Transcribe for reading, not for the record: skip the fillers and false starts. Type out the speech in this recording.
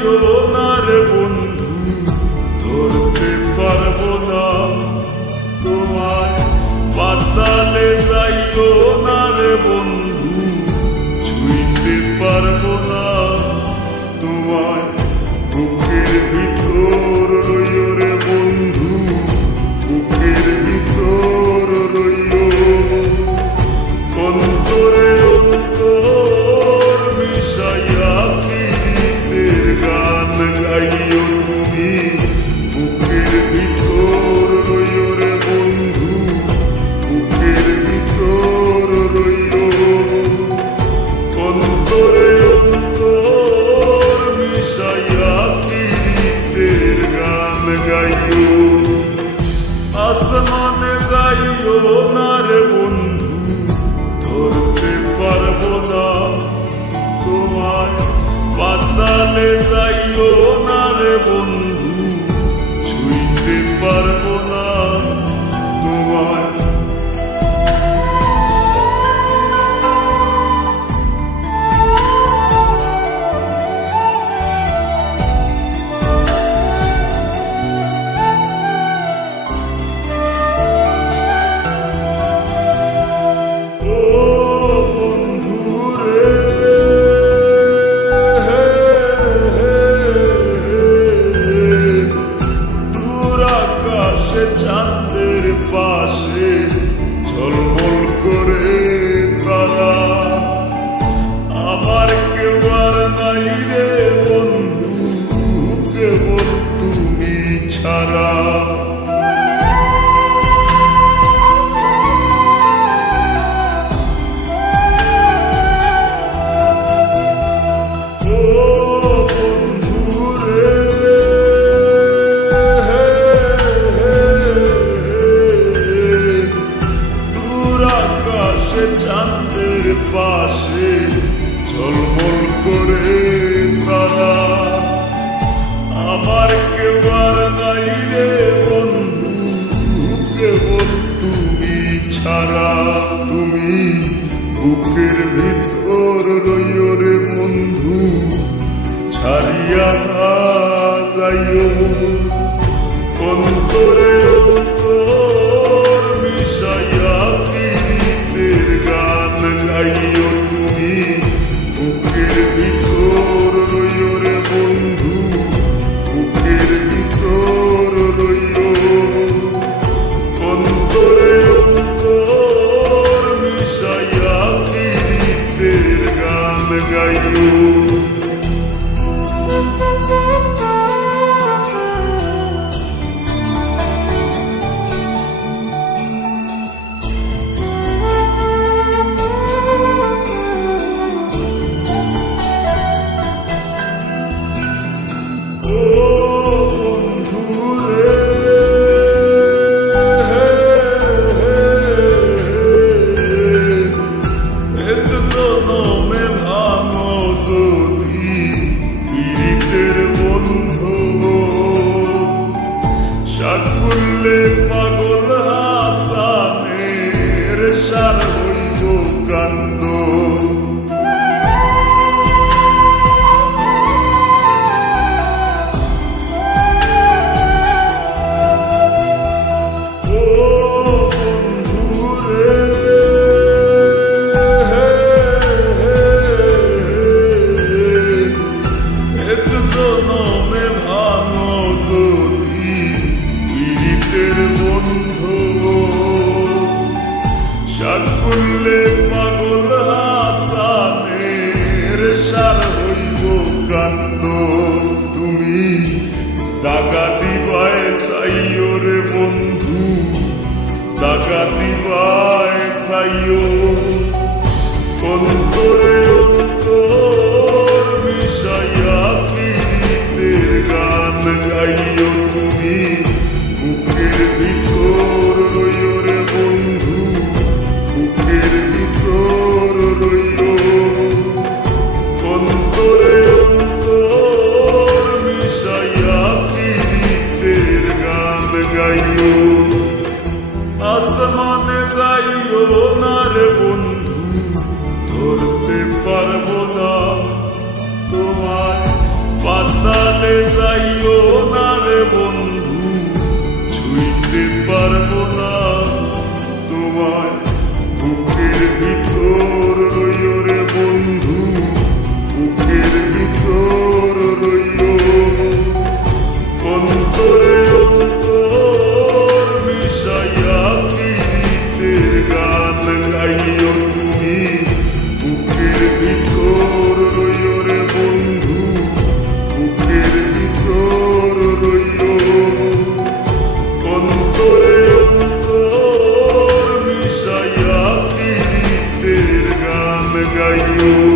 যাইও না রে বন্ধু, ধরতে পারবো না তোমায়। পাতালে যাইও না রে বন্ধু, ছুঁইতে পারবো না তোমায়। বুকের ভিতর রইও রে বন্ধু, বুকের ভিতর রইও। অন্তরে অন্তর মিশাইয়া পীড়িতের গান গাইও তুমি। বুকের ভিতর রইও রে বন্ধু, বুকের ভিতর রইও। অন্তরে অন্তর মিশাইয়া পীড়িতের গান গাইও। আসমানে যাইও না রে বন্ধু, ধরতে পারবো না তোমায়। পাতালে যাইও না রে বন্ধু, ছুঁইতে পারবো না তোমায়। চাঁদের পাশে ঝলমল করে তারা, আমার কেউ আর নাই রে বন্ধু, কেবল তুমি ছাড়া। চাঁদের পাশে ঝলমল করে তারা, আমার কেউ আর নাই রে বন্ধু, কেবল তুমি ছাড়া। তুমি বুকের ভিতর রইও রে বন্ধু, ছাড়িয়া না যাইও। অন্তরে অন্তর মিশাইয়া পীড়িতের গান গাইও তুমি। বুকের ভিতর রইও রে বন্ধু, বুকের ভিতর রইও। অন্তরে অন্তর মিশাইয়া পীড়িতের গান গাইও। করলে পাগল হাসানের সার হইব কান্দ। করলে পাগল হাসানের সার হইব কান্দ। তুমি দাগা দিবায় সাইও রে বন্ধু, দাগা দিবায় সাইও। অন্তরে অন্তর মিশাইয়া পীড়িতের গান গাইও তুমি। বুকের ভিতর রইও রে বন্ধু, বুকের ভিতর রইও। অন্তরে অন্তর মিশাইয়া পীড়িতের গান গাইও। আসমানে যাইও না রে বন্ধু, ধরতে গাইও